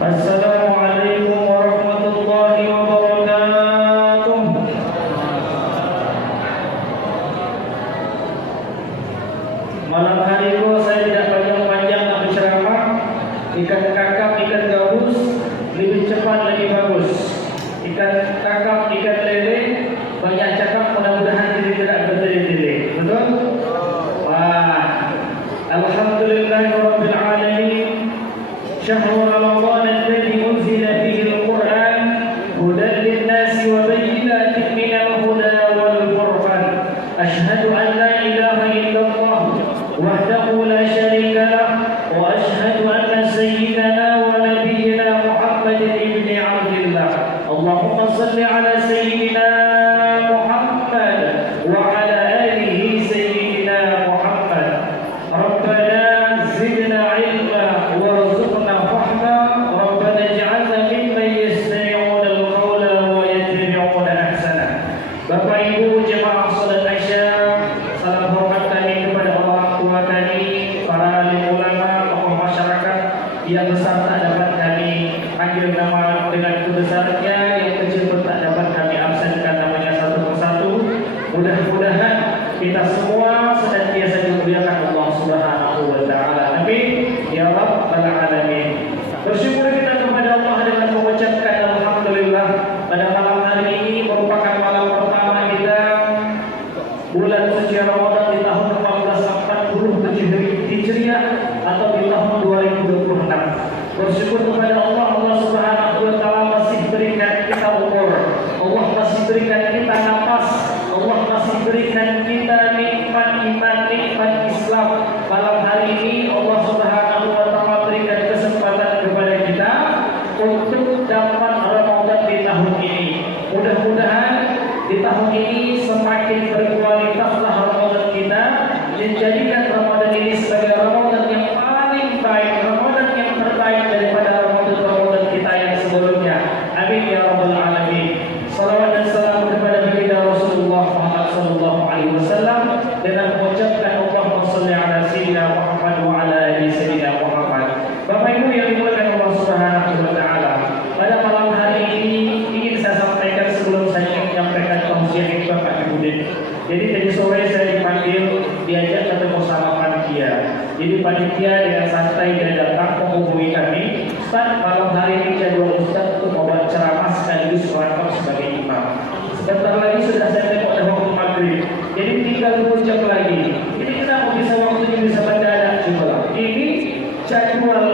Assalamualaikum warahmatullahi wabarakatuh. Malam hari itu saya tidak panjang-panjang nak berceramah. Ikan kakap, ikan gabus lebih cepat lagi bagus. Ikan kakap, ikan lele banyak cakap, mudah-mudahan diri tidak berdiri-diri. Betul? Wah, alhamdulillahirabbil alamin. Syahrul Ramadan alladzi unzila fihi al-Qur'an hudan lin-nasi wa bayyinatin minal huda wal furqan. Asyhadu an la ilaha illallah wahdahu la syarika lah wa asyhadu anna sayyidana wa nabiyyana Muhammadin ibni Abdillah. Allahumma shalli ala sayyidina Muhammad wa ala alihi sayyidina Muhammad. Rabbana zidna ilma warzuqna fahma. Rabbana ij'alna mimman yastami'una al-qawla wa yattabi'una ahsana. Bapak Ibu jemaah salat Isya, salam hormat kami kepada orang tua kami, para alim ulama, tokoh masyarakat yang besar tak dapat kami panggil nama dengan kebesarnya, yang kecil pun tak dapat kami absenkan namanya satu persatu. Mudah-mudahan kita semua senantiasa dimuliakan Allah Subhanahu wa taala. Amin ya rabbal alamin. Bersyukur kita kepada Allah dengan mengucapkan alhamdulillah pada malam hari ini merupakan malam pertama kita bulan suci Ramadan di tahun 1447 Hijriah atau di tahun 2026. Bersyukur kepada Allah, Allah Subhanahu wa taala masih berikan kita umur, Allah masih berikan kita nafas, Allah masih berikan kita nikmat iman, nikmat Islam. Malam hari ini Allah Subhanahu wa taala berikan kesempatan kepada kita untuk dapat Ramadan di tahun ini. Mudah-mudahan di tahun ini semakin berkualitaslah Ramadan kita, menjadikan Ramadan ini sebagai Ramadan yang paling baik, Ramadan yang terbaik daripada Ramadan kita yang sebelumnya. Amin ya rabbal alamin. Salawat dan salam kepada baginda Rasulullah Muhammad sallallahu alaihi wasallam dengan mengucapkan Allahumma shalli ala sayyidina Muhammad wa ala ali sayyidina Muhammad. Bapak Ibu yang dimuliakan Allah Subhanahu wa taala, pada malam hari ini ingin saya sampaikan sebelum saya menyampaikan tausiah kepada Pak Ibu. Jadi tadi sore saya dipanggil, diajak ketemu sama panitia. Jadi panitia dengan santai dia datang menghubungi kami, Ustaz, malam hari ini jadwal Ustaz untuk membuat ceramah sekaligus merakam sebagai imam. Sebentar lagi sudah saya tengok dah waktu maghrib. Jadi tinggal 2 jam lagi. Ini kenapa bisa waktunya bisa mendadak coba? Ini jadwal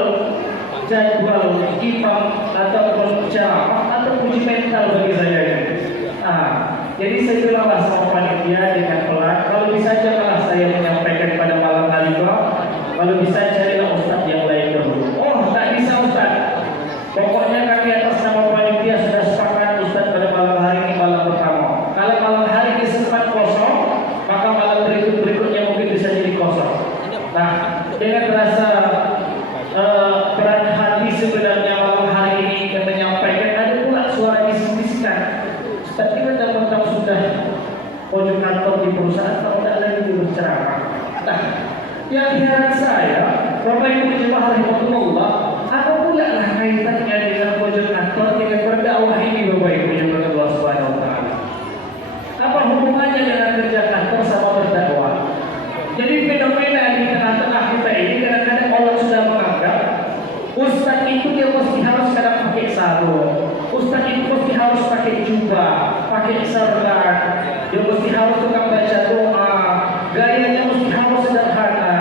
imam ataupun ceramah atau uji mental bagi saya ini. Jadi saya bilanglah sama panitia dengan pelan, kalau bisa janganlah saya menyampaikan pada malam hari itu, kalau bisa carilah ustaz yang lain dahulu. Oh, tak bisa ustaz. Pokoknya kami atas nama panitia sudah sepakat ustaz pada malam hari ini malam pertama. Kalau malam hari ini sempat kosong, maka malam berikutnya mungkin bisa jadi kosong. Nah, dengan rasa berat hati sebenarnya malam hari ini kita menyampaikan, ada pula suara bisik-bisikan. Ustaz kita dapat sudah pojok kantor di perusahaan, kalau tidak lagi berceramah. Nah, yang heran saya, Bapak Ibu jemaah rahimahullah, apa pula lah kaitannya dengan pojok kantor dengan berdakwah ini, Bapak Ibu jemaah Allah Subhanahu wa taala? Apa hubungannya dengan kerja kantor sama berdakwah? Jadi fenomena di tengah-tengah kita ini kadang-kadang orang sudah menganggap ustaz itu dia mesti harus kadang pakai sarung, ustaz itu mesti harus pakai jubah, pakai serban, dia mesti harus tukang baca doa, gayanya mesti harus sederhana,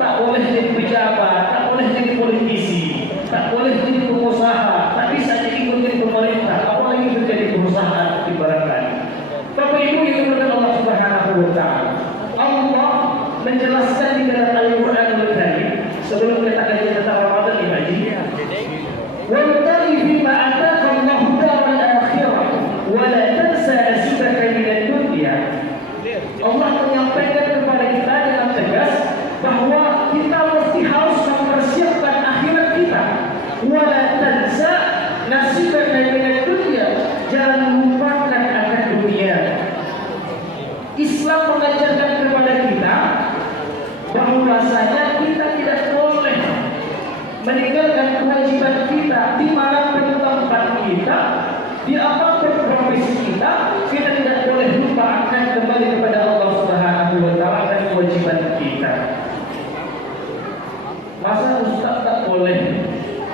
tak boleh jadi pejabat, tak boleh jadi politisi, tak boleh jadi pengusaha, tak bisa jadi menteri pemerintah, apalagi menjadi perusahaan ibaratkan. Bapak Ibu yang dimuliakan Allah Subhanahu wa taala, Allah menjelaskan di dalam Al-Qur'anul Karim sebelum kita kaji tentang Ramadan ini, وَابْتَغِ فِيمَا آتَاكَ اللَّهُ الدَّارَ الْآخِرَةَ وَلَا تَنْسَ نَصِيبَكَ مِنَ الدُّنْيا. Allah menyampaikan kepada kita dengan tegas bahwa kita mesti harus mempersiapkan akhirat kita. وَلَا Di apapun profesi kita, kita tidak boleh lupa akan kembali kepada Allah Subhanahu wa taala dan kewajiban kita. Masa ustaz tak boleh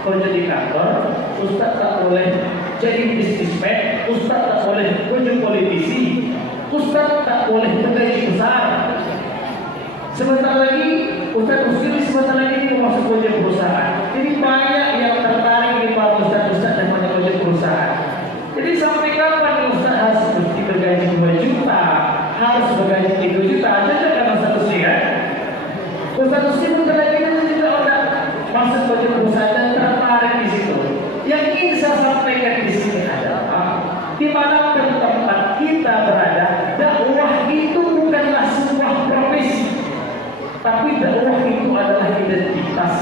kerja di kantor, ustaz tak boleh jadi bisnismen, ustaz tak boleh kerja politisi, ustaz tak boleh bergaji besar. Sebentar lagi ustaz Muslim sebentar lagi dia masuk kerja perusahaan. Jadi banyak yang tertarik di para ustaz-ustaz dan kerja perusahaan. Jadi sampai kapan ustaz harus bergaji 2 juta, harus bergaji 3 juta? Ada kan ustaz Muslim kan? Ustaz Muslim sebentar lagi juga udah masuk kerja perusahaan dan tertarik di situ. Yang ingin saya sampaikan di sini adalah di mana tempat kita berada, dakwah itu bukanlah sebuah profesi, tapi dakwah itu adalah identitas.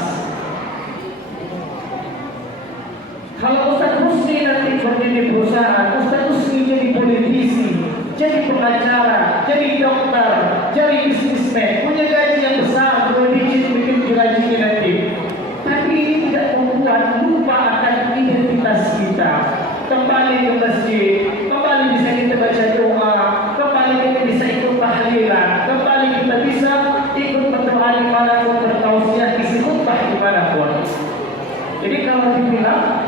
Kalau Ustaz Husni nanti kerja di perusahaan, Ustaz Husni jadi politisi, jadi pengacara, jadi dokter, jadi bisnismen, punya gaji yang besar, 2 digit mungkin gajinya nanti. Tapi ini tidak membuat lupa akan identitas kita. Kembali ke masjid, kembali bisa kita baca doa, kembali kita bisa ikut tahlilan, kembali kita bisa ikut berdoa dimanapun, bertausiah, isi khutbah dimanapun. Jadi kalau dibilang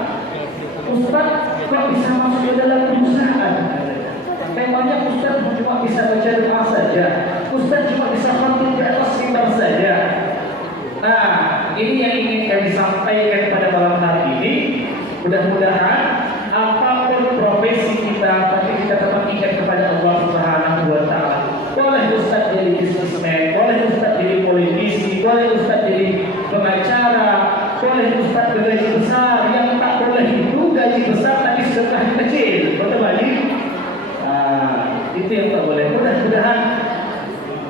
Ustaz kok bisa masuk ke dalam perusahaan? Memangnya Ustaz cuma bisa baca doa saja, Ustaz cuma bisa khatib di atas mimbar saja. Nah, ini yang ingin kami sampaikan pada malam hari ini. Mudah-mudahan apapun profesi kita, tapi kita tetap ingat kepada Allah Subhanahu wa taala. Boleh Ustaz jadi bisnismen, boleh Ustaz jadi politisi, boleh Ustaz jadi pengacara, boleh Ustaz bergaji besar. Yang tak boleh itu gaji besar tapi sedekah kecil. Betul Haji? Itu yang tak boleh. Mudah-mudahan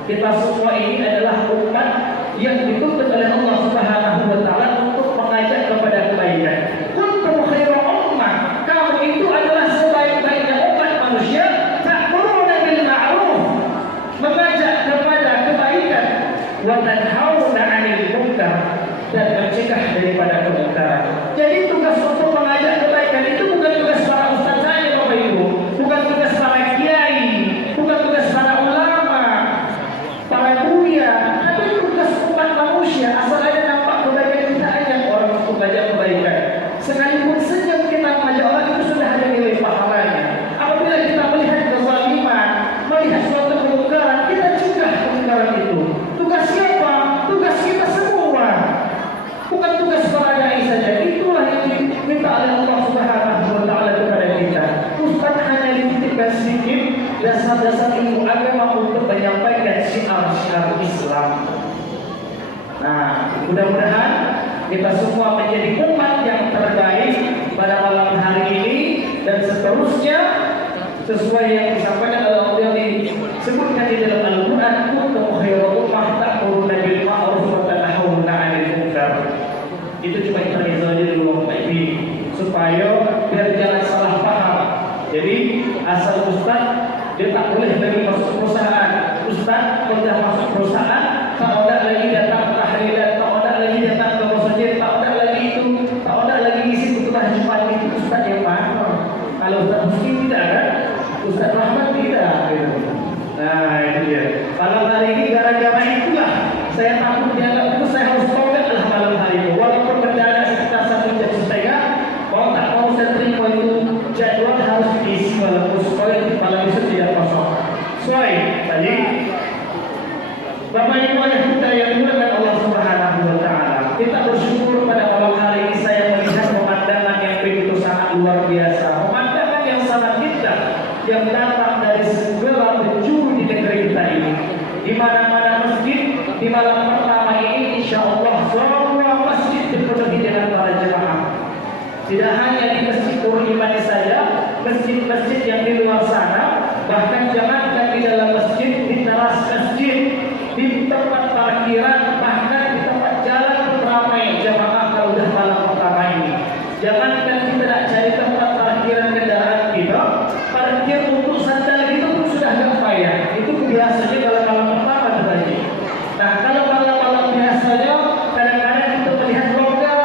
kita semua ini adalah umat yang dituntut oleh Allah Subhanahu wa taala untuk mengajak kepada kebaikan. Kuntum khairu ummah, kamu itu adalah sebaik-baiknya umat manusia, ta'muruna bil ma'ruf, mengajak kepada kebaikan, wa tanhauna 'anil munkar, dan mencegah daripada kemungkaran. Jadi tugas untuk mengajak kebaikan itu bukan tugas para ustaz saja Bapak Ibu, bukan tugas para kiai, bukan tugas para ulama, para buya, tapi tugas umat manusia. Asal ada nampak kebaikan kita ajak orang untuk mengajak kebaikan. Sekalipun senyum kita mengajak orang itu sudah ada nilai pahalanya. Apabila kita melihat kezaliman, melihat suatu kemungkaran, kita cegah kemungkaran itu. Tugas siapa? Tugas kita semua. Bukan tugas para dai saja. Itulah yang diminta oleh Allah Subhanahu wa taala kepada kita. Ustaz hanya dititipkan sedikit dasar-dasar ilmu agama untuk menyampaikan syiar-syiar Islam. Nah, mudah-mudahan kita semua menjadi umat yang terbaik pada malam hari ini dan seterusnya sesuai yang disampaikan oleh Allah yang disebutkan di dalam Al-Quran. Kuntum khairu ummah ta'muruna bil ma'ruf wa tanhauna 'anil munkar. Itu cuma intermezzo aja dulu Bapak Ibu, supaya biar jangan salah paham. Jadi asal Ustaz dia tak boleh lagi masuk perusahaan. Ustaz sudah masuk perusahaan, tak ada lagi datang tahlilan, tak ada lagi datang ke masjid, tak ada lagi itu, tak ada lagi isi khutbah Jumat. Itu Ustaz yang mana? Kalau Ustaz Muslim tidak kan? Ustaz Rahmat tidak gitu. Nah itu dia. Malam hari ini gara-gara itulah saya takut dianggap itu saya harus tobat lah malam hari ini. Walaupun berdana sekitar 1 jam setengah, mau tak mau saya terima itu jadwal harus diisi walaupun supaya malam itu tidak kosong. Soalnya tadi Bapak Ibu ayah kita yang dimuliakan Allah Subhanahu wa taala, kita bersyukur pada malam hari ini saya melihat pemandangan yang begitu sangat luar biasa, pemandangan yang sangat indah yang datang dari segala penjuru di negeri kita ini. Di mana-mana masjid di malam pertama ini insya Allah semua masjid dipenuhi dengan para jemaah. Tidak hanya di masjid Nurul Imani saja, masjid-masjid yang di luar sana, bahkan jangankan di dalam masjid, di teras masjid, di tempat parkiran, bahkan di tempat jalan ramai jemaah kalau sudah malam pertama ini. Jangankan kita nak cari tempat parkiran kendaraan kita, parkir untuk sandal itu pun sudah agak payah. Itu biasanya kalau malam pertama terjadi. Nah kalau malam-malam biasanya kadang-kadang kita melihat longgar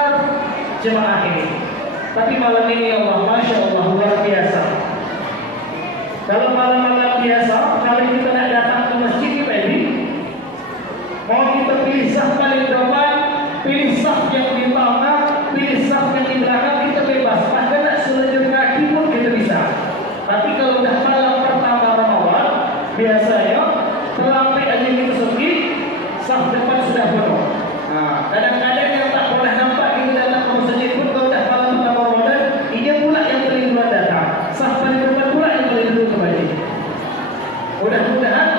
jemaah ini. Tapi malam ini Allah, Masya Allah, luar biasa. Kalau malam-malam biasa, kalau kita tidak datang ke masjid kita ini, mau kita pilih saf paling depan, pilih saf yang di tengah, pilih saf yang di belakang, kita bebas. Bahkan tidak selejur kaki pun kita bisa. Tapi kalau dah malam pertama Ramadan, biasanya terlambat aja kita sepi, saf depan sudah penuh. Nah, kadang-kadang yang tak boleh nampak kita datang ke masjid pun kalau dah malam pertama Ramadan, ia pula yang paling duluan datang. Saf paling depan pula yang paling dulu kembali. Mudah-mudahan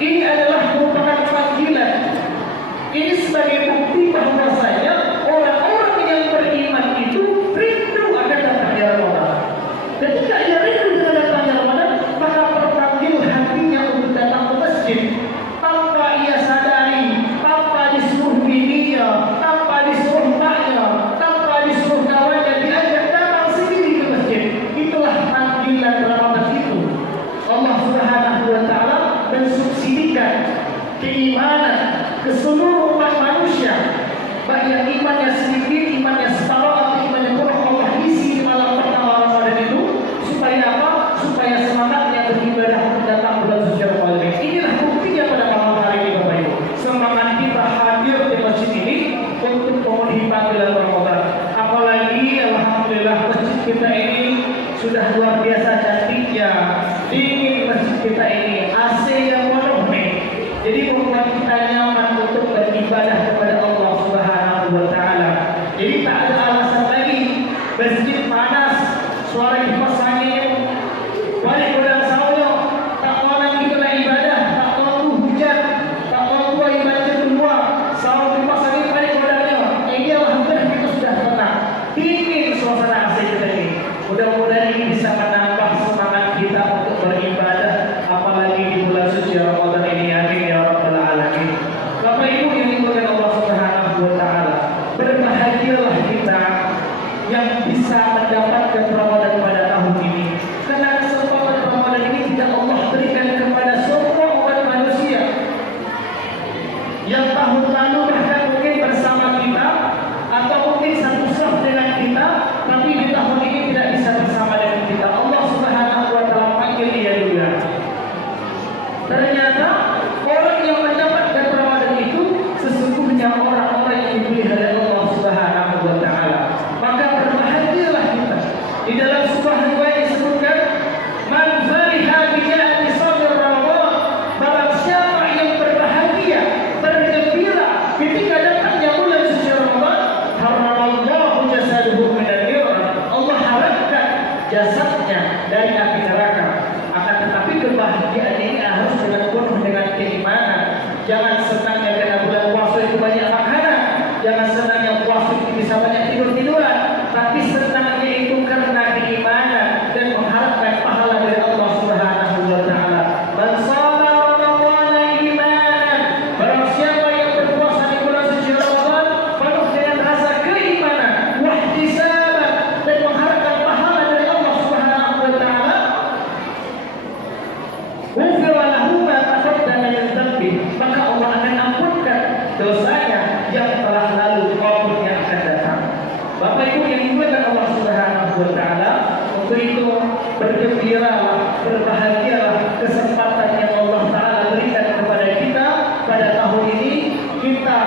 ini adalah merupakan panggilan. Ini sebagai bukti bahwasanya orang-orang yang beriman itu rindu akan datangnya Ramadan. Ketika ia rindu dengan datangnya Ramadan, maka terpanggil hatinya untuk datang ke masjid tanpa ia sadari, tanpa disuruh bininya, tanpa disuruh maknya, tanpa disuruh kawannya, diajak datang sendiri ke masjid. Itulah panggilan Ramadan itu. Allah Subhanahu wa Ta'ala mensubsidikan keimanan ke seluruh umat manusia, baik yang imannya sedikit, imannya separuh, atau imannya penuh. Allah isi di malam pertama Ramadan itu supaya apa? Supaya semangatnya beribadah datang bulan suci Ramadan. Inilah buktinya pada malam hari ini, Bapak Ibu. Semangat kita hadir di masjid ini untuk memenuhi panggilan Ramadan. Apalagi alhamdulillah masjid kita ini sudah luar biasa cantiknya, dingin masjid kita ini, AC yang penuh nih. Jadi membuat kita nyaman untuk beribadah kepada Allah Subhanahu wa Ta'ala. Jadi tak ada alasan lagi masjid panas, suara kipas angin, balik godang saunya, tak mau lagi kena ibadah, tak mau hujan, tak mau ibadah kedua, saung kipas angin balik godangnya. Ini alhamdulillah kita sudah tenang, dingin suasana AC kita ini. Mudah-mudahan ini bisa menambah semangat kita untuk beribadah, apalagi di bulan suci Ramadan ini. Amin ya rabbal alamin. Bapak Ibu yang dimuliakan Allah Subhanahu wa Ta'ala, berbahagialah kita yang bisa mendapatkan Ramadan pada tahun ini. Karena kesempatan Ramadan ini tidak Allah berikan kepada semua umat manusia. Yang tahun lalu bahkan mungkin bersama kita, atau mungkin satu saf dengan kita, tapi di tahun ini tidak bisa bersama dengan kita. Allah Subhanahu wa Ta'ala panggil dia juga. Ternyata orang yang mendapatkan Ramadan itu sesungguhnya orang-orang yang dipilih oleh Allah Subhanahu wa Ta'ala. Maka berbahagialah kita. Di dalam sebuah riwayat disebutkan, man fariha bi ja'ati shahr Ramadan, barang siapa yang berbahagia, bergembira ketika datangnya bulan suci Ramadan, haramallahu jasaduhu minan nar. Allah haramkan jasadnya dari api neraka. Akan tetapi kebahagiaan ini harus dengan penuh dengan keimanan. Jangan senangnya karena bulan puasa itu banyak makanan, jangan senangnya puasa itu bisa banyak tidur-tiduran, tapi senangnya itu karena keimanan dan mengharapkan pahala dari Allah Subhanahu wa Ta'ala. Man shalla Ramadhana imanan, barang siapa yang berpuasa di bulan suci Ramadan penuh dengan rasa keimanan, wahtisaban, dan mengharapkan pahala dari Allah Subhanahu wa Ta'ala, ghufira lahu ma taqaddama min dhanbi, maka Allah akan ampunkan dosanya yang telah lalu maupun yang akan datang. Bapak Ibu yang dimuliakan Allah Subhanahu wa Ta'ala, untuk itu bergembiralah, berbahagialah kesempatan yang Allah Ta'ala berikan kepada kita pada tahun ini. Kita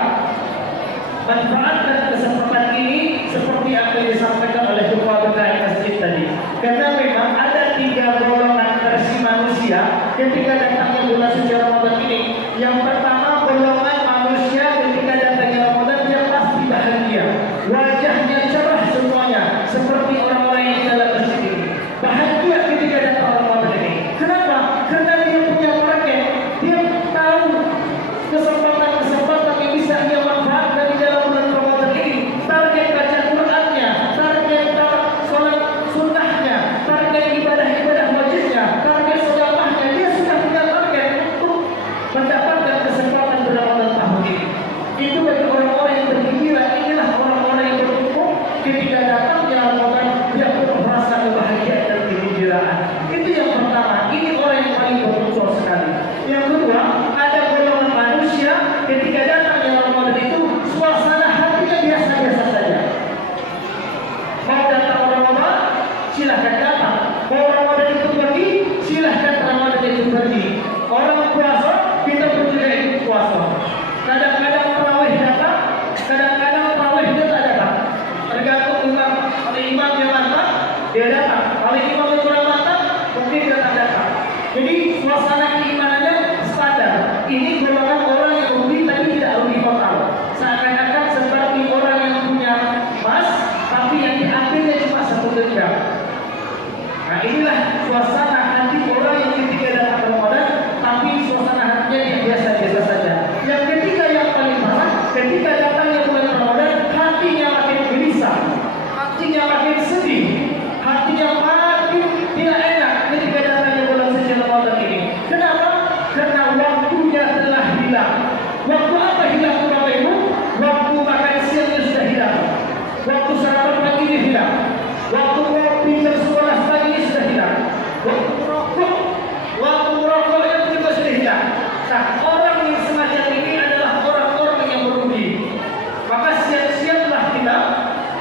manfaatkan kesempatan ini seperti apa yang disampaikan oleh Ketua BKI Masjid tadi. Karena memang ada 3 golongan versi manusia ketika datangnya bulan suci Ramadan ini. Yang pertama, golongan manusia ketika datangnya Ramadan dia pasti bahagia, wajahnya cerah semuanya, seperti orang-orang yang di dalam masjid ini. Bahagia ketika datang Ramadan ini. Kenapa? Karena dia punya target, dia tahu kesempatan-kesempatan yang bisa dia manfaatkan di dalam bulan Ramadan ini. Target baca Qurannya, target sholat sunnahnya, target ibadah-ibadah wajibnya, target sedekahnya, dia sudah punya target untuk mendapatkan kesempatan Ramadan tahun ini. Itu bagi orang-orang yang bergembira. Inilah orang-orang yang berkumpul ketika datangnya Ramadan, dia pun merasa kebahagiaan dan kegembiraan. Itu yang pertama. Ini orang yang paling beruntung sekali. Yang kedua, ada golongan manusia ketika datangnya Ramadan itu suasana hatinya biasa-biasa saja. Mau datang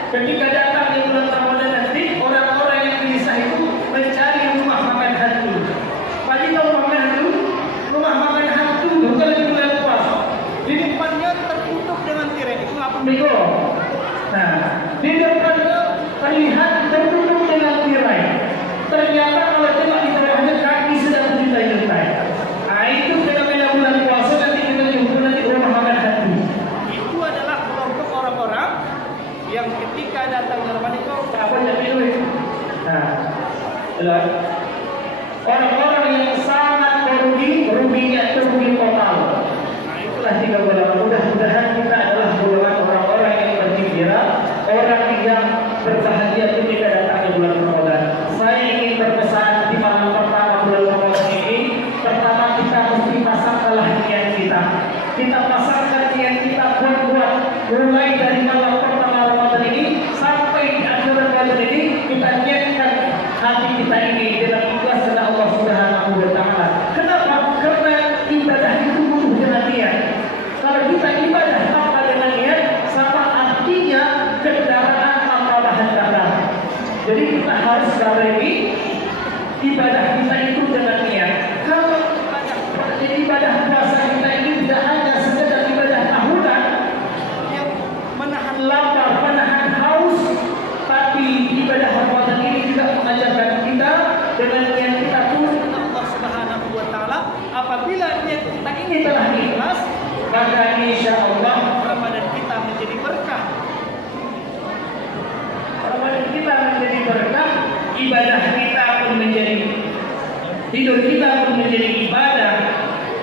Ketika datang di bulan Ramadan nanti, orang-orang yang gelisah itu mencari rumah makan hantu. Pagi tahu makan hantu? Rumah makan hantu bukan di bulan puasa. Di depannya tertutup dengan tirai. Itu apa? Mikro. Nah, di depannya terlihat tertutup dengan tirai. Ternyata kalau tengok di bawahnya kaki sedang berjutai-jutai. Nah, itu fenomena bulan puasa nanti kita jumpa nanti rumah makan hantu. Itu adalah kelompok orang-orang yang ketika datang ke Ramadan itu apa jadi duit. Nah, adalah orang-orang yang sangat ruginya itu rugi total. Nah, itulah 3 golongan. Mudah-mudahan kita adalah golongan orang-orang yang bergembira, orang yang berbahagia ketika datang di bulan Ramadan. Saya ingin berpesan di malam pertama bulan Ramadan ini, pertama kita mesti pasangkanlah niat kita. Kita pasangkan niat kita buat mulai dari malam pertama Ramadan ini sampai di akhir Ramadan ini, kita niatkan hati kita ini dengan ikhlas kepada Allah Subhanahu wa taala. Kenapa? Karena ibadah itu butuh dengan niat. Kalau kita ibadah tanpa dengan niat, sama artinya kendaraan tanpa bahan bakar. Jadi kita harus galeri ibadah kita itu dengan niat. Kalau ibadah puasa kita ini tidak hanya sekedar ibadah tahunan yang menahan lapar, menahan haus, tapi ibadah Ramadan ini juga mengajarkan kita dengan niat kita turun ke Allah Subhanahu wa taala. Apabila niat kita ini telah ikhlas, maka insya Allah Ramadan kita menjadi berkah. Ramadan kita menjadi berkah, ibadah kita pun menjadi, tidur kita pun menjadi ibadah,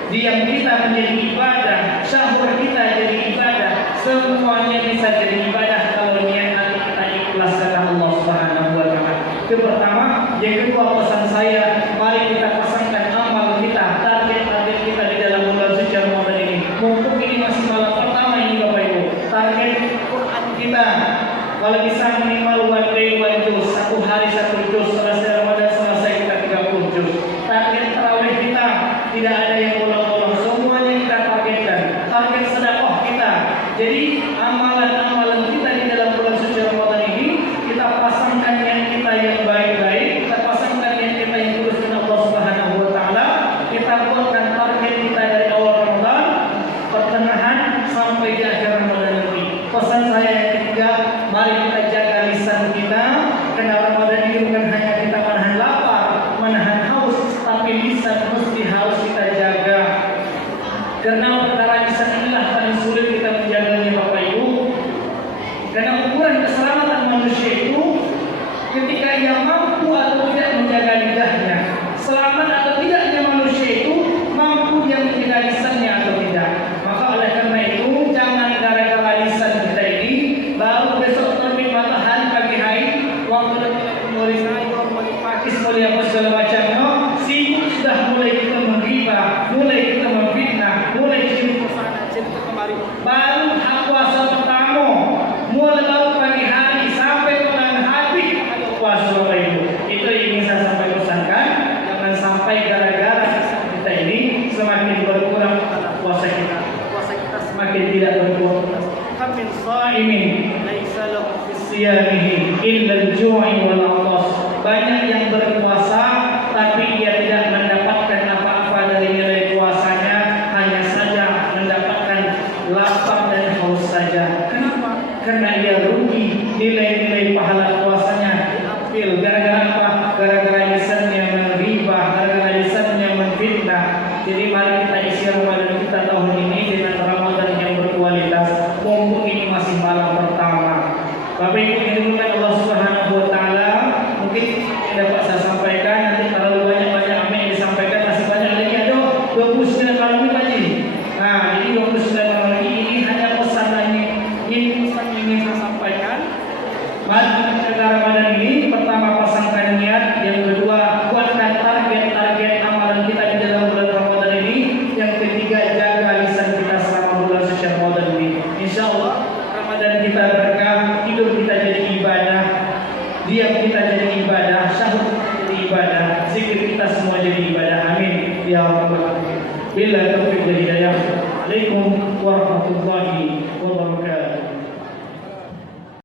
diam kita menjadi ibadah, sahur kita jadi ibadah, semuanya bisa jadi ibadah kalau niat hati kita ikhlas karena Allah Subhanahu wa taala. Itu pertama. Yang kedua, pesan saya, mari kita pasangkan amal kita, target-target kita di dalam bulan suci Ramadan ini. Mumpung ini masih malam pertama ini Bapak Ibu, target Quran kita kalau bisa minimal one day one juz, 1 hari 1 juz, selesai Ramadan selesai kita 30 juz. Target tarawih kita tidak ada yang bolong-bolong, semuanya kita targetkan. Target sedekah kita. Jadi amalan-amalan kita di dalam bulan suci Ramadan ini kita pasangkan yang kita yang baik-baik, kita pasangkan yang kita yang tulus dengan Allah Subhanahu wa taala. Kita buatkan target kita dari awal Ramadan, pertengahan sampai di akhir Ramadan nanti. Pesan saya yang ketiga, mari kita jaga lisan kita, karena Ramadan ini bukan hanya kita menahan lapar, menahan haus, tapi lisan mesti harus kita jaga. Karena perkara lisan inilah paling sulit kita menjaganya Bapak Ibu. Karena ukuran keselamatan manusia itu ketika ia mampu atau tidak menjaga lidahnya. Selamat atau tidaknya manusia itu mampu dia menjaga lisannya atau tidak. Maka oleh karena itu jangan gara-gara lisan kita ini baru besok terbit matahari pagi hari waktu mulai pakis mulai apa segala macamnya, sibuk sudah mulai kita menghibah, mulai kita memfitnah, mulai cerita sana cerita kemari. Baru puasa pertama, mulai baru pagi hari sampai tengah hari ada puasa Bapak Ibu. Itu yang ingin saya sampai pesankan. Jangan sampai gara-gara kita ini semakin berkurang puasa kita semakin tidak berkurang. Kamin shaimin laisa lahu fi siyamihi illa al-ju'i wal 'atas. Banyak yang berpuasa tapi dia tidak mendapatkan apa-apa dari nilai puasanya, hanya saja mendapatkan lapar dan haus saja. Kenapa? Karena dia rugi, nilai-nilai pahala puasanya diambil. Gara-gara apa? Gara-gara lisannya menghibah, gara-gara lisannya menfitnah. Jadi mari kita isi Ramadan kita tahun ini dengan Ramadan yang berkualitas. Mumpung ini masih malam pertama. Bapak Ibu yang dimuliakan Allah Subhanahu wa taala, mungkin dapat saya sampaikan, nanti terlalu banyak-banyak apa yang disampaikan, masih banyak lagi. Ada 29 malam ini Pak Ji. Nah, jadi 29 malam ini hanya pesan ini pesan yang ingin saya sampaikan. Mari kita jaga Ramadan ini. Pertama, pasangkan niat. Yang kedua, buatkan target-target amalan kita di dalam bulan Ramadan ini. Yang ketiga, jaga lisan kita selama bulan suci Ramadan ini. Insya Allah Ramadan kita berkah, tidur kita jadi ibadah, diam kita jadi ibadah, sahur kita jadi ibadah, zikir kita semua jadi ibadah. Amin ya rabbal alamin. Billahi taufiq wal hidayah. Assalamualaikum warahmatullahi wabarakatuh.